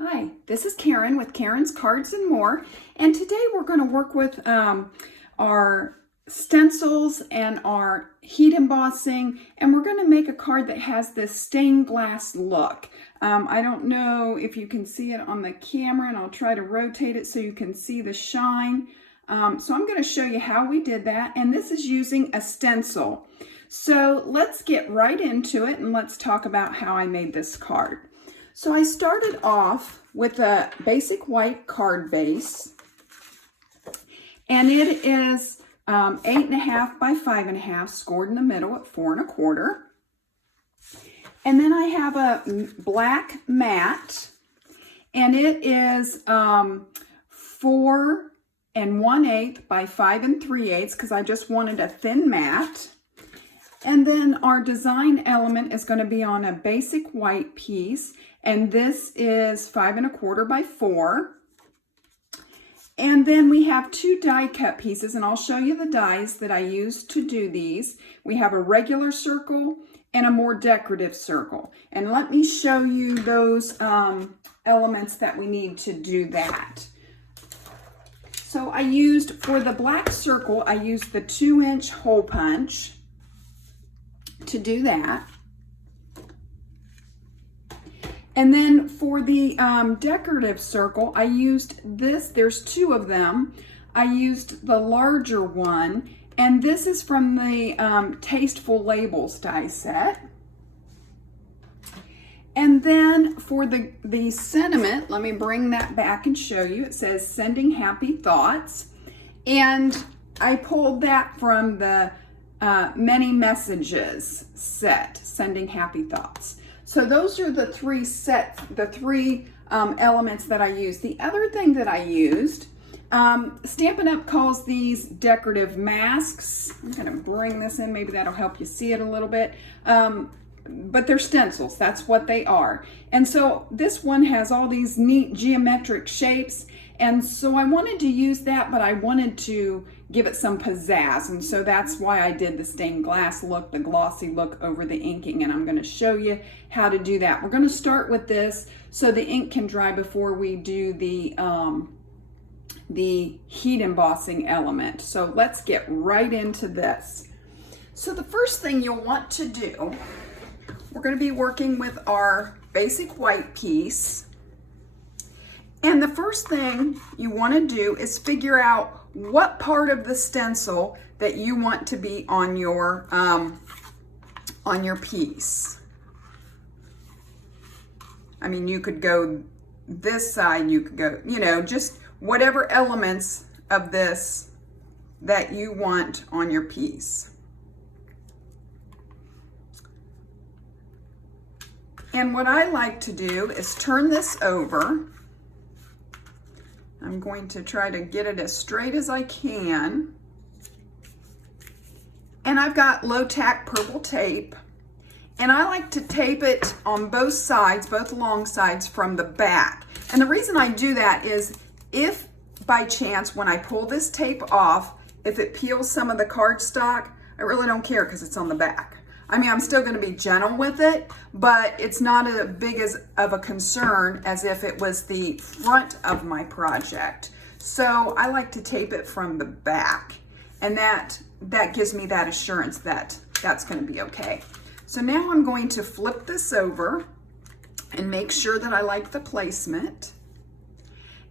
Hi, this is Karen with Karen's Cards and More, and today we're going to work with our stencils and our heat embossing, and we're going to make a card that has this stained glass look. I don't know if you can see it on the camera, and I'll try to rotate it so you can see the shine. So I'm going to show you how we did that, and this is using a stencil. So let's get right into it, and let's talk about how I made this card. So I started off with a basic white card base, and it is 8.5 by 5.5, scored in the middle at 4 1/4. And then I have a black mat, and it is 4 1/8 by 5 3/8 because I just wanted a thin mat. And then our design element is going to be on a basic white piece, and this is 5 1/4 by 4. And then we have 2 die cut pieces, and I'll show you the dies that I used to do these. We have a regular circle and a more decorative circle. And let me show you those elements that we need to do that. So I used, for the black circle, I used the 2-inch hole punch to do that. And then for the decorative circle, I used this. There's 2 of them. I used the larger one, and this is from the Tasteful Labels die set. And then for the sentiment, let me bring that back and show you. It says sending happy thoughts, and I pulled that from the many messages set, sending happy thoughts. So those are the three elements that I used. The other thing that I used, Stampin' Up calls these decorative masks. I'm going to bring this in, maybe that'll help you see it a little bit. But they're stencils, that's what they are. And so this one has all these neat geometric shapes, and so I wanted to use that, but I wanted to give it some pizzazz, and so that's why I did the stained glass look, the glossy look over the inking, and I'm going to show you how to do that. We're going to start with this so the ink can dry before we do the heat embossing element. So let's get right into this. So the first thing you'll want to do, we're going to be working with our basic white piece. And the first thing you want to do is figure out what part of the stencil that you want to be on your piece. I mean, you could go this side, you could go, you know, just whatever elements of this that you want on your piece. And what I like to do is turn this over. I'm going to try to get it as straight as I can. And I've got low tack purple tape. And I like to tape it on both sides, both long sides from the back. And the reason I do that is if by chance when I pull this tape off, if it peels some of the cardstock, I really don't care because it's on the back. I mean, I'm still going to be gentle with it, but it's not as big of a concern as if it was the front of my project. So I like to tape it from the back, and that gives me that assurance that that's going to be okay. So now I'm going to flip this over and make sure that I like the placement.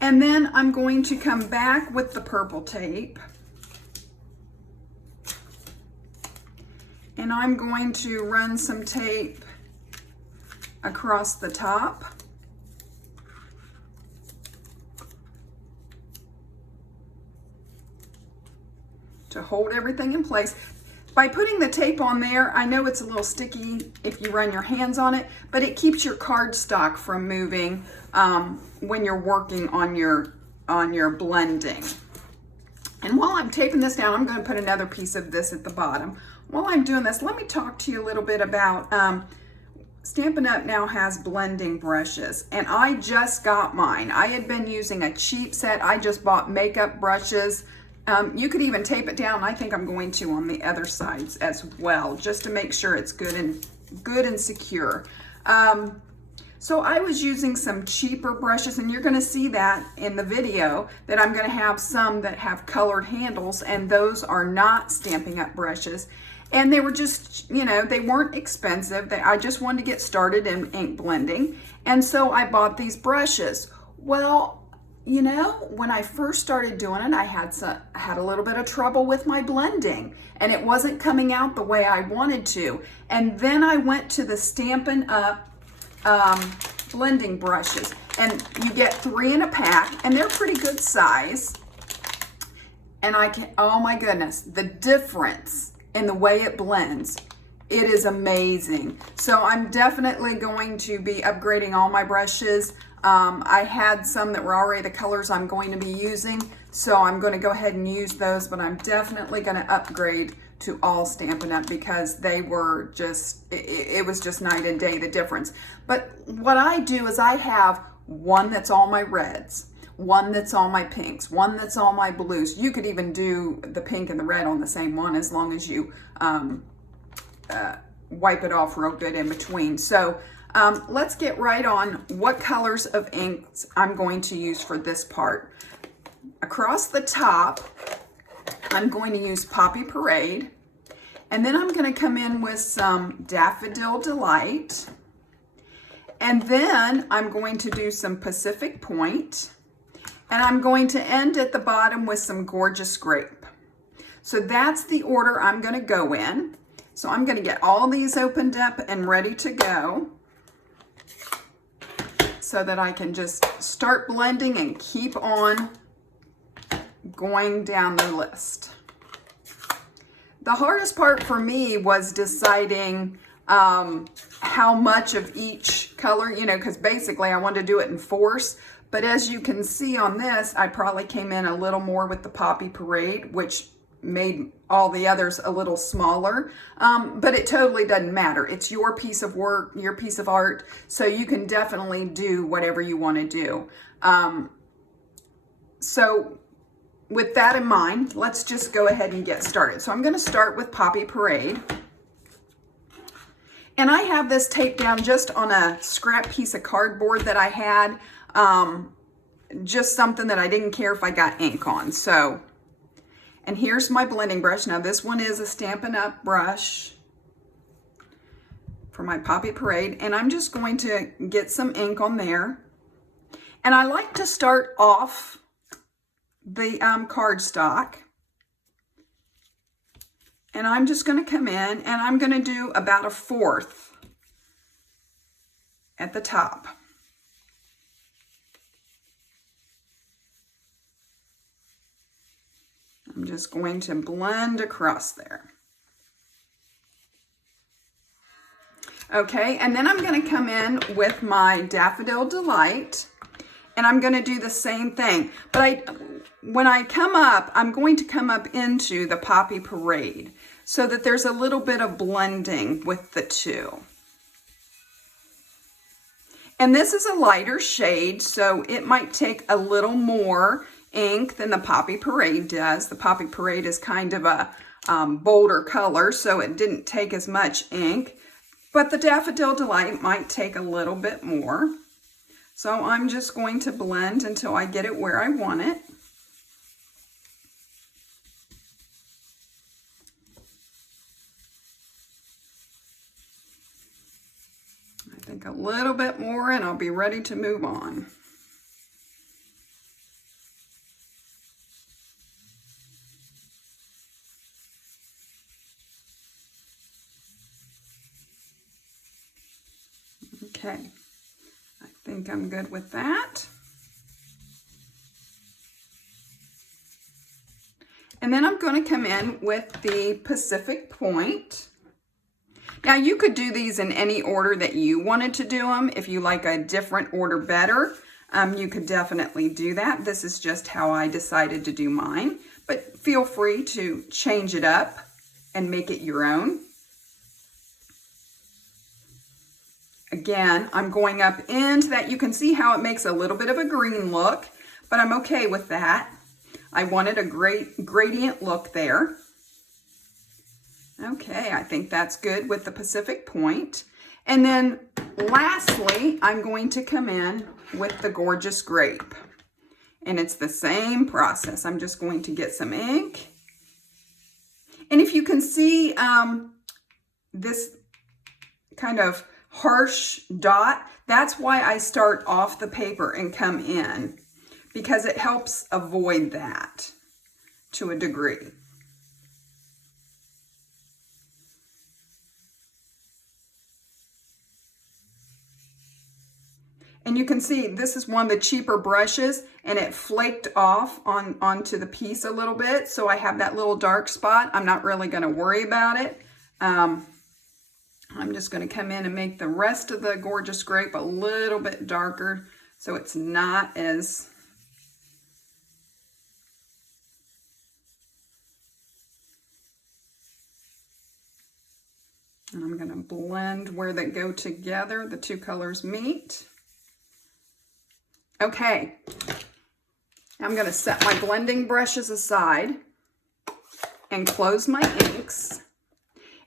And then I'm going to come back with the purple tape. And I'm going to run some tape across the top. To hold everything in place. By putting the tape on there, I know it's a little sticky if you run your hands on it, but it keeps your cardstock from moving when you're working on your blending. And while I'm taping this down, I'm going to put another piece of this at the bottom. While I'm doing this, let me talk to you a little bit about Stampin' Up! Now has blending brushes, and I just got mine. I had been using a cheap set. I just bought makeup brushes. You could even tape it down. I think I'm going to on the other sides as well, just to make sure it's good and secure. So I was using some cheaper brushes, and you're going to see that in the video, that I'm going to have some that have colored handles, and those are not Stampin' Up brushes. And they were just, you know, they weren't expensive. I just wanted to get started in ink blending. And so I bought these brushes. Well, you know, when I first started doing it, I had a little bit of trouble with my blending, and it wasn't coming out the way I wanted to. And then I went to the Stampin' Up blending brushes, and you get 3 in a pack, and they're pretty good size. And oh my goodness, the difference in the way it blends, it is amazing. So I'm definitely going to be upgrading all my brushes. I had some that were already the colors I'm going to be using, so I'm going to go ahead and use those, but I'm definitely going to upgrade to all Stampin' Up because they were just, it was just night and day, the difference. But what I do is I have one that's all my reds, one that's all my pinks, one that's all my blues. You could even do the pink and the red on the same one as long as you wipe it off real good in between. So let's get right on what colors of inks I'm going to use for this part. Across the top, I'm going to use Poppy Parade, and then I'm going to come in with some Daffodil Delight, and then I'm going to do some Pacific Point, and I'm going to end at the bottom with some Gorgeous Grape. So that's the order I'm going to go in. So I'm going to get all these opened up and ready to go so that I can just start blending and keep on going down the list. The hardest part for me was deciding how much of each color, you know, because basically I wanted to do it in force. But as you can see on this, I probably came in a little more with the Poppy Parade, which made all the others a little smaller, but it totally doesn't matter. It's your piece of work, your piece of art, so you can definitely do whatever you want to do. So with that in mind, let's just go ahead and get started. So I'm going to start with Poppy Parade. And I have this taped down just on a scrap piece of cardboard that I had, just something that I didn't care if I got ink on. So, and here's my blending brush. Now this one is a Stampin' Up brush for my Poppy Parade, and I'm just going to get some ink on there. And I like to start off the cardstock, and I'm just going to come in and I'm going to do about 1/4 at the top. I'm just going to blend across there. Okay, and then I'm going to come in with my Daffodil Delight, and I'm going to do the same thing. But when I come up, I'm going to come up into the Poppy Parade so that there's a little bit of blending with the two. And this is a lighter shade, so it might take a little more ink than the Poppy Parade does. The Poppy Parade is kind of a bolder color, so it didn't take as much ink. But the Daffodil Delight might take a little bit more. So I'm just going to blend until I get it where I want it. I think a little bit more and I'll be ready to move on. Okay, I think I'm good with that. And then I'm going to come in with the Pacific Point. Now you could do these in any order that you wanted to do them. If you like a different order better, you could definitely do that. This is just how I decided to do mine, but feel free to change it up and make it your own. Again, I'm going up into that. You can see how it makes a little bit of a green look, but I'm okay with that. I wanted a great gradient look there. Okay, I think that's good with the Pacific Point. And then lastly, I'm going to come in with the Gorgeous Grape. And it's the same process. I'm just going to get some ink. And if you can see this kind of harsh dot, that's why I start off the paper and come in, because it helps avoid that to a degree. And you can see this is one of the cheaper brushes, and it flaked off onto the piece a little bit. So I have that little dark spot. I'm not really going to worry about it. I'm just going to come in and make the rest of the Gorgeous Grape a little bit darker so it's not as... And I'm going to blend where they go together, the two colors meet. Okay, I'm going to set my blending brushes aside and close my inks.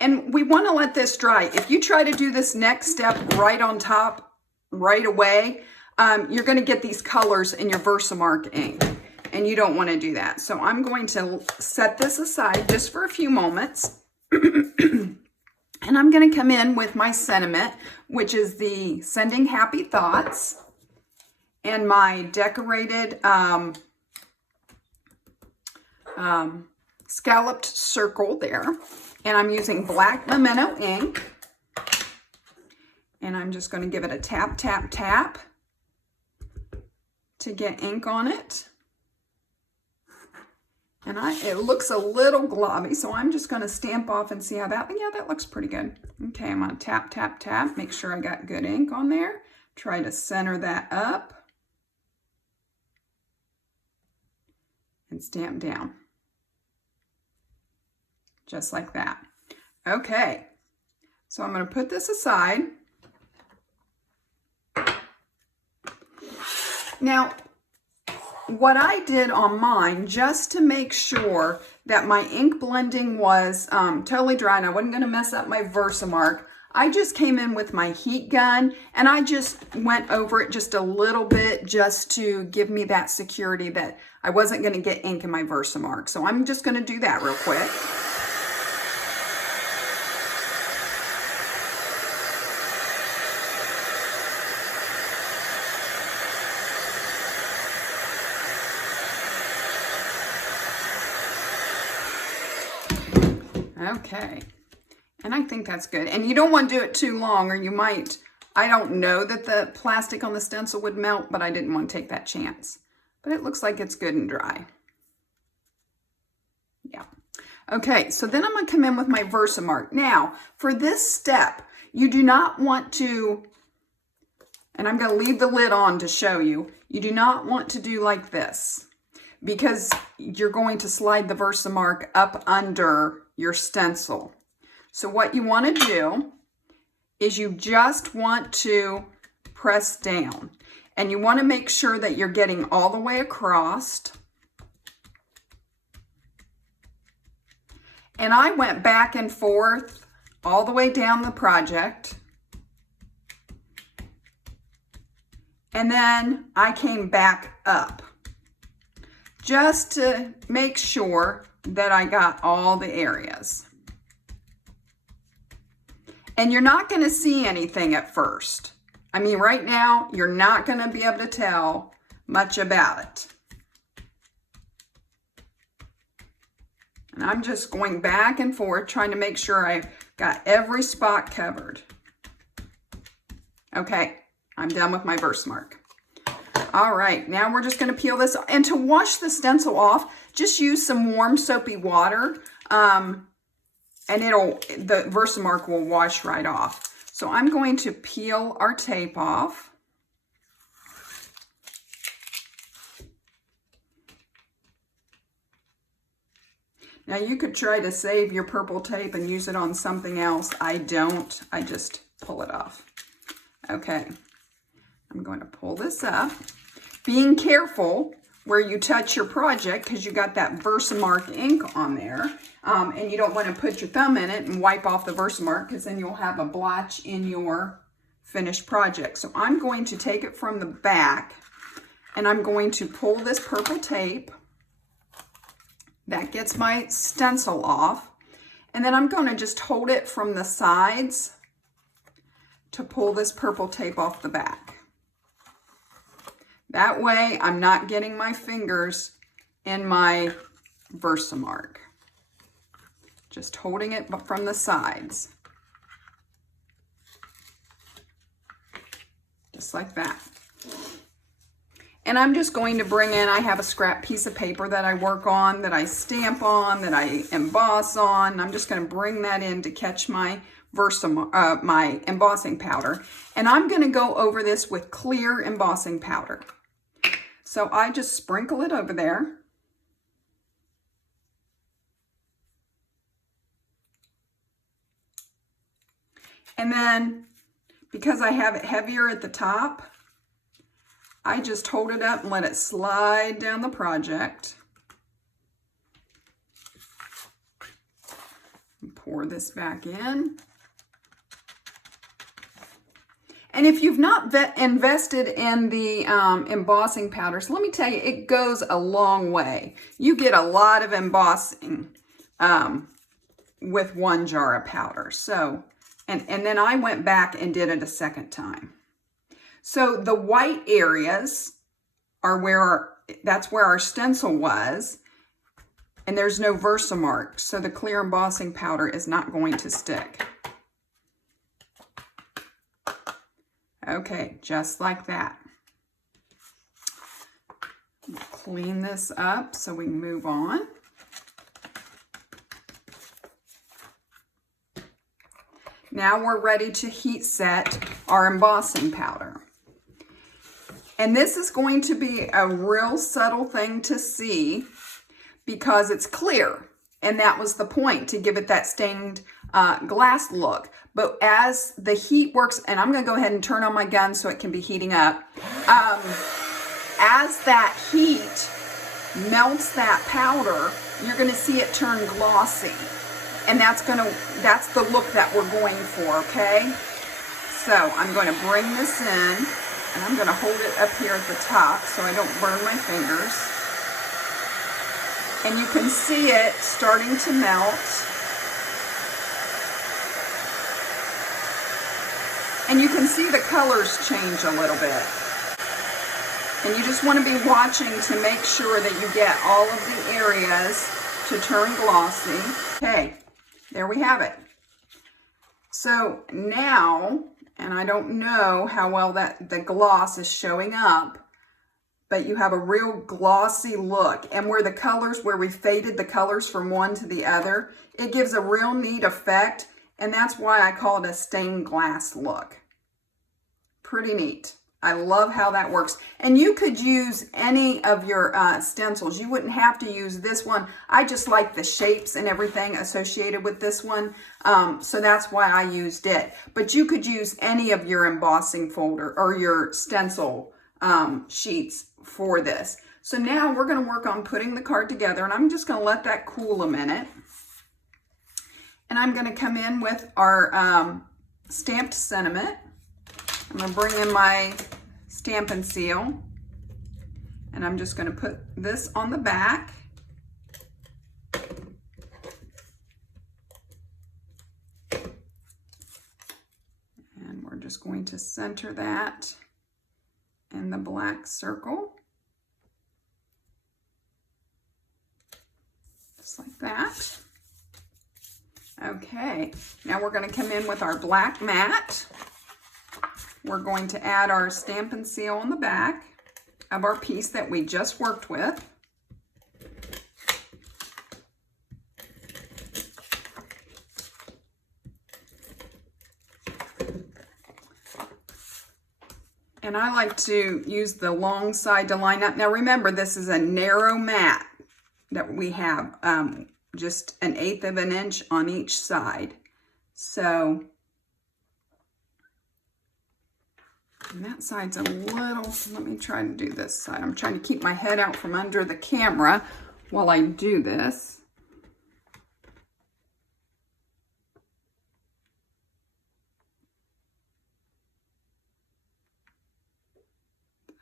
And we want to let this dry. If you try to do this next step right on top right away, you're going to get these colors in your Versamark ink, and you don't want to do that. So I'm going to set this aside just for a few moments. And I'm going to come in with my sentiment, which is the Sending Happy Thoughts, and my decorated scalloped circle there. And I'm using black memento ink. And I'm just going to give it a tap, tap, tap to get ink on it. And it looks a little globby, so I'm just going to stamp off and see how that, yeah, that looks pretty good. Okay, I'm going to tap, tap, tap, make sure I got good ink on there. Try to center that up. And stamp down. Just like that. Okay, so I'm going to put this aside. Now, what I did on mine, just to make sure that my ink blending was totally dry and I wasn't going to mess up my Versamark, I just came in with my heat gun and I just went over it just a little bit just to give me that security that I wasn't going to get ink in my Versamark. So I'm just going to do that real quick. Okay, and I think that's good. And you don't want to do it too long or you might, I don't know that the plastic on the stencil would melt, but I didn't want to take that chance. But it looks like it's good and dry. Yeah. Okay, so then I'm going to come in with my Versamark. Now, for this step, you do not want to, and I'm going to leave the lid on to show you, you do not want to do like this because you're going to slide the Versamark up under your stencil. So what you want to do is you just want to press down and you want to make sure that you're getting all the way across. And I went back and forth all the way down the project. And then I came back up just to make sure that I got all the areas. And you're not going to see anything at first. I mean, right now, you're not going to be able to tell much about it. And I'm just going back and forth, trying to make sure I've got every spot covered. Okay, I'm done with my Versamark. All right, now we're just going to peel this. And to wash the stencil off, just use some warm soapy water. And the Versamark will wash right off. So I'm going to peel our tape off. Now you could try to save your purple tape and use it on something else. I don't, I just pull it off. Okay, I'm going to pull this up. Being careful where you touch your project, because you got that Versamark ink on there, and you don't want to put your thumb in it and wipe off the Versamark, because then you'll have a blotch in your finished project. So I'm going to take it from the back, and I'm going to pull this purple tape. That gets my stencil off. And then I'm going to just hold it from the sides to pull this purple tape off the back. That way I'm not getting my fingers in my Versamark. Just holding it from the sides. Just like that. And I'm just going to bring in, I have a scrap piece of paper that I work on, that I stamp on, that I emboss on. And I'm just going to bring that in to catch my my embossing powder. And I'm going to go over this with clear embossing powder. So I just sprinkle it over there. And then, because I have it heavier at the top, I just hold it up and let it slide down the project. And pour this back in. And if you've not invested in the embossing powders, let me tell you, it goes a long way. You get a lot of embossing with one jar of powder. So, and then I went back and did it a second time. So the white areas are where that's where our stencil was, and there's no Versamark, so the clear embossing powder is not going to stick. Okay, just like that. Clean this up so we can move on. Now we're ready to heat set our embossing powder. And this is going to be a real subtle thing to see because it's clear. And that was the point, to give it that stained glass look. But as the heat works, and I'm going to go ahead and turn on my gun so it can be heating up. As that heat melts that powder, you're going to see it turn glossy. And that's the look that we're going for, okay? So I'm going to bring this in, and I'm going to hold it up here at the top so I don't burn my fingers. And you can see it starting to melt. And you can see the colors change a little bit. And you just want to be watching to make sure that you get all of the areas to turn glossy. Okay, there we have it. So now, and I don't know how well the gloss is showing up, but you have a real glossy look. And where the colors, where we faded the colors from one to the other, it gives a real neat effect. And that's why I call it a stained glass look. Pretty neat. I love how that works. And you could use any of your stencils. You wouldn't have to use this one. I just like the shapes and everything associated with this one. So that's why I used it. But you could use any of your embossing folder or your stencil sheets for this. So now we're going to work on putting the card together, and I'm just going to let that cool a minute. And I'm going to come in with our stamped sentiment. I'm going to bring in my Stampin' Seal, and I'm just going to put this on the back. And we're just going to center that in the black circle. Just like that. Okay, now we're going to come in with our black mat. We're going to add our Stampin' Seal on the back of our piece that we just worked with. And I like to use the long side to line up. Now remember, this is a narrow mat that we have, just 1/8 of an inch on each side. So And that side's a little, let me try to do this side. I'm trying to keep my head out from under the camera while I do this.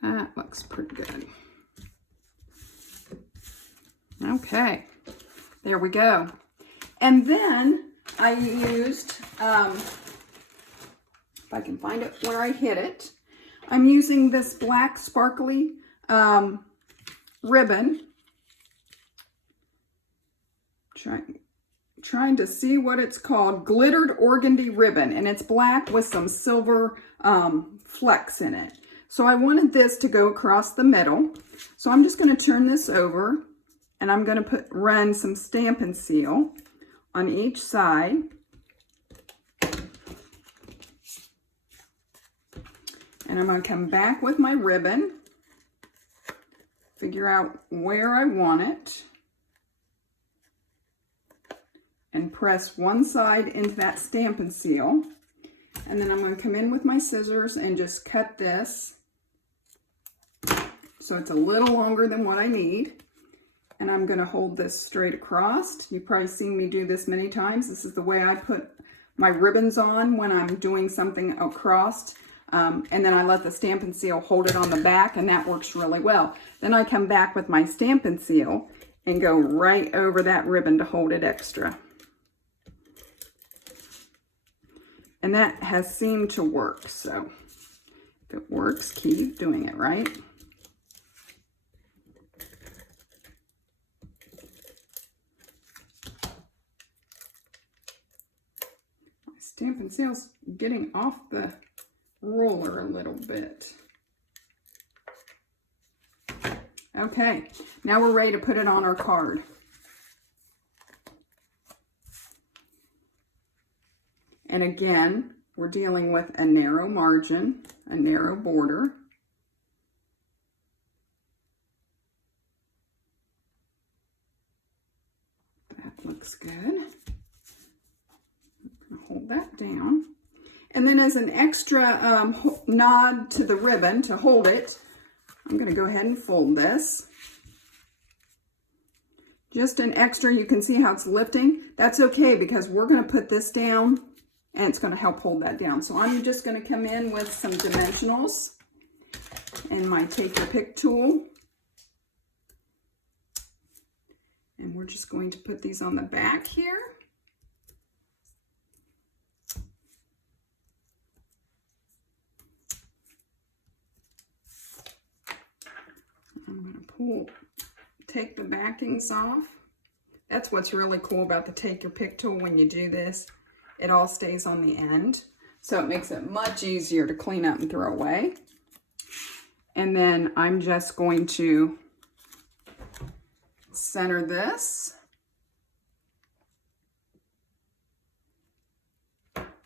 That looks pretty good. Okay, there we go. And then I used, if I can find it where I hit it, I'm using this black sparkly ribbon. Trying to see what it's called, glittered organdy ribbon, and it's black with some silver flecks in it. So I wanted this to go across the middle. So I'm just going to turn this over, and I'm going to run some Stampin' Seal on each side. And I'm going to come back with my ribbon, figure out where I want it, and press one side into that Stampin' Seal. And then I'm going to come in with my scissors and just cut this so it's a little longer than what I need. And I'm going to hold this straight across. You've probably seen me do this many times. This is the way I put my ribbons on when I'm doing something across. And then I let the Stampin' Seal hold it on the back, and that works really well. Then I come back with my Stampin' Seal and go right over that ribbon to hold it extra. And that has seemed to work, so if it works, keep doing it, right? My Stampin' Seal's getting off the roller a little bit. Okay, now we're ready to put it on our card. And again, we're dealing with a narrow margin, a narrow border. That looks good. I'm going to hold that down. And then as an extra nod to the ribbon to hold it, I'm going to go ahead and fold this. Just an extra, you can see how it's lifting. That's okay because we're going to put this down and it's going to help hold that down. So I'm just going to come in with some dimensionals and my Take Your Pick tool. And we're just going to put these on the back here. I'm going to take the backings off. That's what's really cool about the Take Your Pick tool when you do this. It all stays on the end, so it makes it much easier to clean up and throw away. And then I'm just going to center this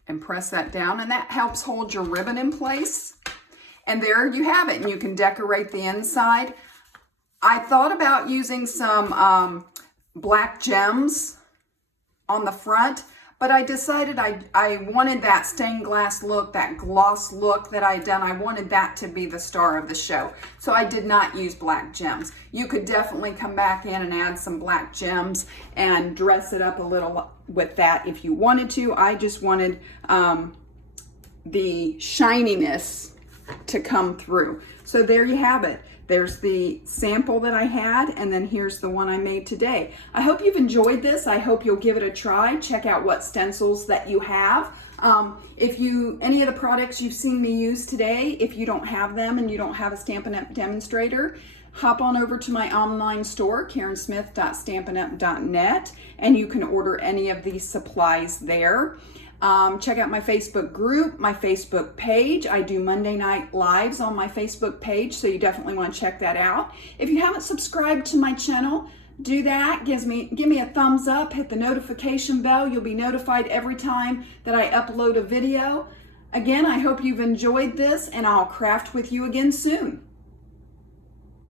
and press that down, and that helps hold your ribbon in place. And there you have it, and you can decorate the inside. I thought about using some black gems on the front, but I decided I wanted that stained glass look, that gloss look that I'd done. I wanted that to be the star of the show. So I did not use black gems. You could definitely come back in and add some black gems and dress it up a little with that if you wanted to. I just wanted the shininess to come through. So there you have it. There's the sample that I had, and then here's the one I made today. I hope you've enjoyed this. I hope you'll give it a try. Check out what stencils that you have. Any of the products you've seen me use today, if you don't have them and you don't have a Stampin' Up demonstrator, hop on over to my online store, karensmith.stampinup.net, and you can order any of these supplies there. Check out my Facebook group, my Facebook page. I do Monday night lives on my Facebook page, so you definitely want to check that out. If you haven't subscribed to my channel, do that. Give me a thumbs up, hit the notification bell. You'll be notified every time that I upload a video. Again, I hope you've enjoyed this, and I'll craft with you again soon.